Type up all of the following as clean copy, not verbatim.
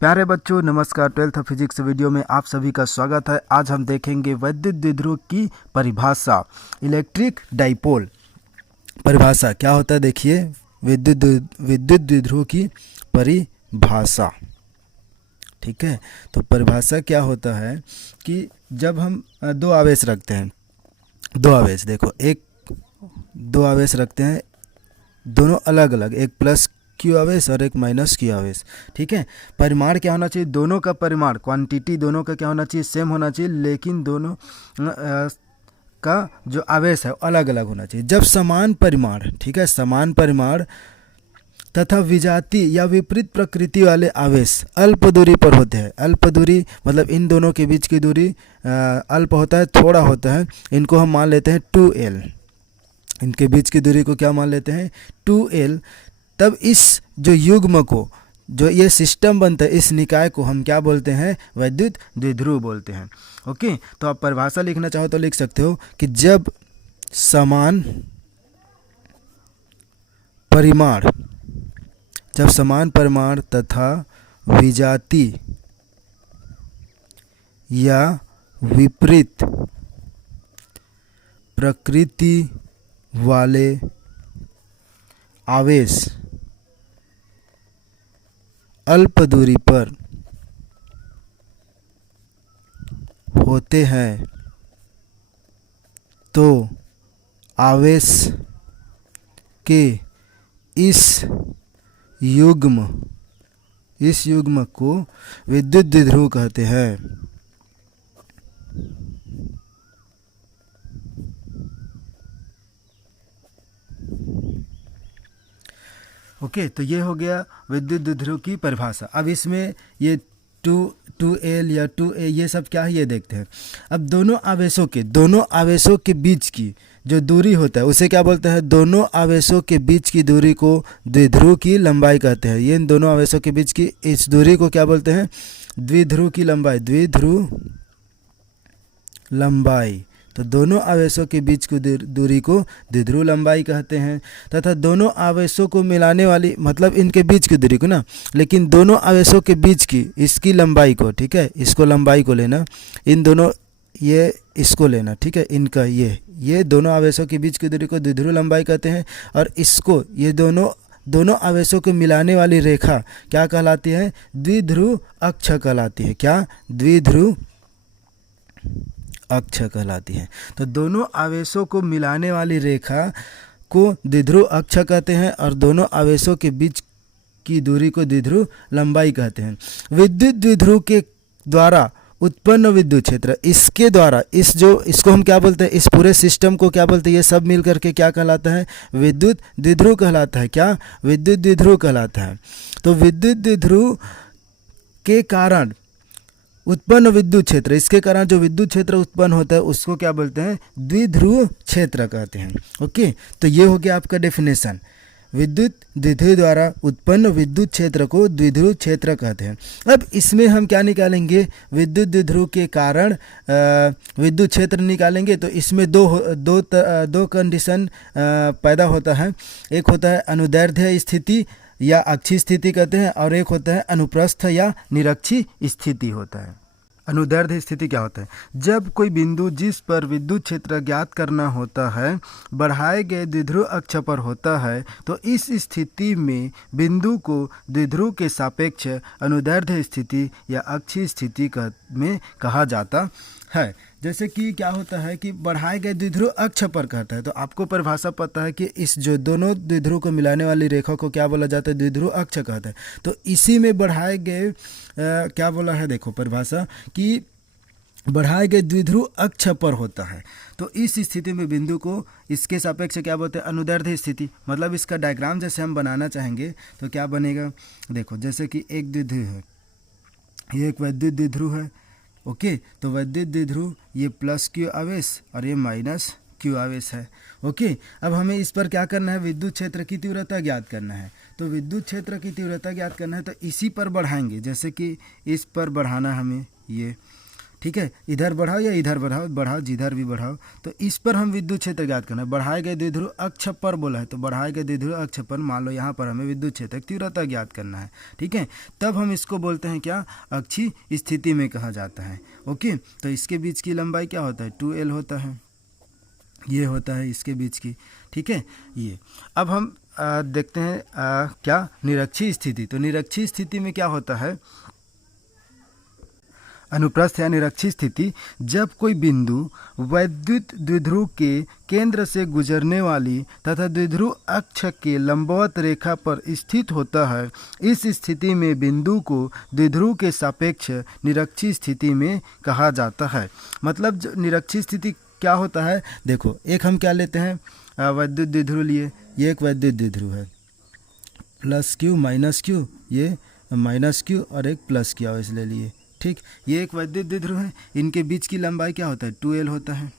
प्यारे बच्चों नमस्कार। 12th फिजिक्स वीडियो में आप सभी का स्वागत है। आज हम देखेंगे वैद्युत द्विध्रुव की परिभाषा। इलेक्ट्रिक डाइपोल परिभाषा क्या होता है, देखिए विद्युत द्विध्रुव की परिभाषा। ठीक है, तो परिभाषा क्या होता है कि जब हम दो आवेश रखते हैं, दो आवेश देखो, दो आवेश रखते हैं, दोनों अलग अलग, एक प्लस क्यू आवेश और एक माइनस क्यू आवेश। ठीक है, परिमाण क्या होना चाहिए, दोनों का परिमाण, क्वांटिटी दोनों का क्या होना चाहिए, सेम होना चाहिए, लेकिन दोनों का जो आवेश है अलग अलग होना चाहिए। जब समान परिमाण, ठीक है, समान परिमाण तथा विजातीय या विपरीत प्रकृति वाले आवेश अल्प दूरी पर होते हैं। अल्प दूरी मतलब इन दोनों के बीच की दूरी अल्प होता है, थोड़ा होता है, इनको हम मान लेते हैं 2L। इनके बीच की दूरी को क्या मान लेते हैं, 2L। तब इस जो युग्म को, जो ये सिस्टम बनता है, इस निकाय को हम क्या बोलते हैं, वैद्युत द्विध्रुव बोलते हैं। ओके, तो आप परिभाषा लिखना चाहो तो लिख सकते हो कि जब समान परिमाण तथा विजातीय या विपरीत प्रकृति वाले आवेश अल्प दूरी पर होते हैं तो आवेश के इस युग्म को विद्युत द्विध्रुव कहते हैं। ओके, तो ये हो गया विद्युत द्विध्रुव की परिभाषा। अब इसमें ये 2L या 2A ये सब क्या है ये देखते हैं। अब दोनों आवेशों के बीच की जो दूरी होता है उसे क्या बोलते हैं, दोनों आवेशों के बीच की दूरी को द्विध्रुव की लंबाई कहते हैं। ये दोनों आवेशों के बीच की इस दूरी को क्या बोलते हैं, द्विध्रुव की लंबाई, द्विध्रुव लंबाई। तो दोनों आवेशों के बीच की दूरी को द्विध्रुव लंबाई कहते हैं। तथा दोनों आवेशों को मिलाने वाली, मतलब इनके बीच की दूरी को ना, लेकिन दोनों आवेशों के बीच की इसकी लंबाई को, ठीक है, इसको लंबाई को लेना, इन दोनों ये इसको लेना, ठीक है, इनका ये दोनों आवेशों के बीच की दूरी को द्विध्रुव लंबाई कहते हैं। और इसको, ये दोनों आवेशों को मिलाने वाली रेखा क्या कहलाती है, द्विध्रुव अक्ष कहलाती है। क्या, द्विध्रुव अक्ष कहलाती है। तो दोनों आवेशों को मिलाने वाली रेखा को द्विध्रुव अक्ष कहते हैं और दोनों आवेशों के बीच की दूरी को द्विध्रुव लंबाई कहते हैं। विद्युत द्विध्रुव के द्वारा उत्पन्न विद्युत क्षेत्र, इसके द्वारा इसको हम क्या बोलते हैं, इस पूरे सिस्टम को क्या बोलते हैं, ये सब मिल करके क्या कहलाता है, विद्युत द्विध्रुव कहलाता है। क्या, विद्युत द्विध्रुव कहलाता है। तो विद्युत द्विध्रुव के कारण उत्पन्न विद्युत क्षेत्र, इसके कारण जो विद्युत क्षेत्र उत्पन्न होता है उसको क्या बोलते हैं, द्विध्रुव क्षेत्र कहते हैं। ओके, तो ये हो गया आपका डेफिनेशन। विद्युत द्विध्रुव द्वारा उत्पन्न विद्युत क्षेत्र को द्विध्रुव क्षेत्र कहते हैं। अब इसमें हम क्या निकालेंगे, विद्युत द्विध्रुव के कारण विद्युत क्षेत्र निकालेंगे। तो इसमें दो कंडीशन पैदा होता है। एक होता है अनुदैर्ध्य स्थिति या अक्षीय स्थिति कहते हैं, और एक होता है अनुप्रस्थ या निरक्षीय स्थिति होता है। अनुदैर्ध्य स्थिति क्या होता है, जब कोई बिंदु जिस पर विद्युत क्षेत्र ज्ञात करना होता है बढ़ाए गए द्विध्रुव अक्ष पर होता है, तो इस स्थिति में बिंदु को द्विध्रुव के सापेक्ष अनुदैर्ध्य स्थिति या अक्षीय स्थिति में कहा जाता है। जैसे कि क्या होता है कि बढ़ाए गए द्विध्रुव अक्ष पर कहता है, तो आपको परिभाषा पता है कि इस जो दोनों द्विध्रुव को मिलाने वाली रेखा को क्या बोला जाता है, द्विध्रुव अक्ष कहता है। तो इसी में बढ़ाए गए क्या बोला है, देखो परिभाषा कि बढ़ाए गए द्विध्रुव अक्ष पर होता है। तो इस स्थिति में बिंदु को इसके सापेक्ष क्या बोलते हैं, अनुदैर्ध्य स्थिति। मतलब इसका डायग्राम जैसे हम बनाना चाहेंगे तो क्या बनेगा, देखो जैसे कि एक द्विध्रुव है, ये एक वैद्युत द्विध्रुव है। ओके, तो वैद्युत द्विध्रुव ये प्लस क्यू आवेश और ये माइनस क्यू आवेश है। ओके, अब हमें इस पर क्या करना है, विद्युत क्षेत्र की तीव्रता ज्ञात करना है। तो विद्युत क्षेत्र की तीव्रता ज्ञात करना है तो इसी पर बढ़ाएंगे, जैसे कि इस पर बढ़ाना हमें ये, ठीक है, इधर बढ़ाओ या इधर बढ़ाओ, बढ़ाओ जिधर भी बढ़ाओ। तो इस पर हम विद्युत क्षेत्र ज्ञात करना है। बढ़ाए गए द्विध्रुव अक्ष पर बोला है, तो बढ़ाए गए द्विध्रुव अक्ष पर मान लो यहाँ पर हमें विद्युत क्षेत्र की तीव्रता ज्ञात करना है। ठीक है, तब हम इसको बोलते हैं क्या, अक्षीय स्थिति में कहा जाता है। ओके, तो इसके बीच की लंबाई क्या होता है, 2L होता है, ये होता है इसके बीच की। ठीक है, ये अब हम देखते हैं क्या निरक्षीय स्थिति। तो निरक्षीय स्थिति में क्या होता है, अनुप्रस्थ या निरक्षीय स्थिति, जब कोई बिंदु वैद्युत द्विध्रुव के केंद्र से गुजरने वाली तथा द्विध्रुव अक्ष के लंबवत रेखा पर स्थित होता है। इस स्थिति में बिंदु को द्विध्रुव के सापेक्ष निरक्षीय स्थिति में कहा जाता है। मतलब निरक्षीय स्थिति क्या होता है, देखो एक हम क्या लेते हैं, वैद्युत द्विध्रुव लिए, ये एक वैद्युत द्विध्रुव है, प्लस क्यू माइनस क्यू, ये माइनस क्यू और एक प्लस क्यू इसलिए लिए। ठीक, ये एक वैद्युत द्विध्रुव है, इनके बीच की लंबाई क्या होता है, 2L होता है।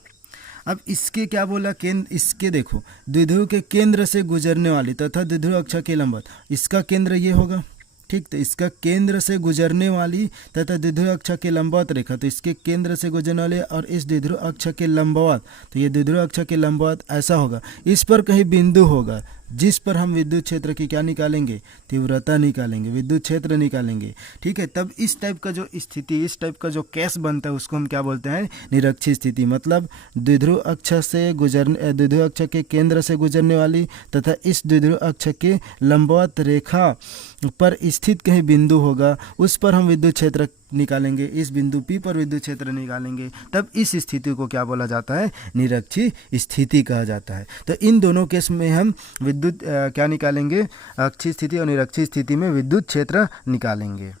अब इसके क्या बोला, केंद्र, इसके देखो द्विध्रुव के केंद्र से गुजरने वाली तथा द्विध्रुव अक्ष के लंबवत, इसका केंद्र ये होगा। ठीक, तो इसका केंद्र से गुजरने वाली तथा द्विध्रुव अक्ष के लंबवत रेखा, तो इसके केंद्र से गुजरने वाले और इस द्विध्रुव अक्ष के लंबवत, तो ये द्विध्रुव अक्ष के लंबवत ऐसा होगा। इस पर कहीं बिंदु होगा जिस पर हम विद्युत क्षेत्र की क्या निकालेंगे, तीव्रता निकालेंगे, विद्युत क्षेत्र निकालेंगे। ठीक है, तब इस टाइप का जो स्थिति, इस टाइप का जो केस बनता है उसको हम क्या बोलते हैं, निरक्षीय स्थिति। मतलब द्विध्रुव अक्ष से गुजरने, द्विध्रुव अक्ष के केंद्र से गुजरने वाली तथा इस द्विध्रुव अक्ष के लंबवत रेखा पर स्थित कहीं बिंदु होगा, उस पर हम विद्युत क्षेत्र निकालेंगे, इस बिंदु P पर विद्युत क्षेत्र निकालेंगे। तब इस स्थिति को क्या बोला जाता है, निरक्षीय स्थिति कहा जाता है। तो इन दोनों केस में हम विद्युत क्या निकालेंगे, अक्षीय स्थिति और निरक्षीय स्थिति में विद्युत क्षेत्र निकालेंगे।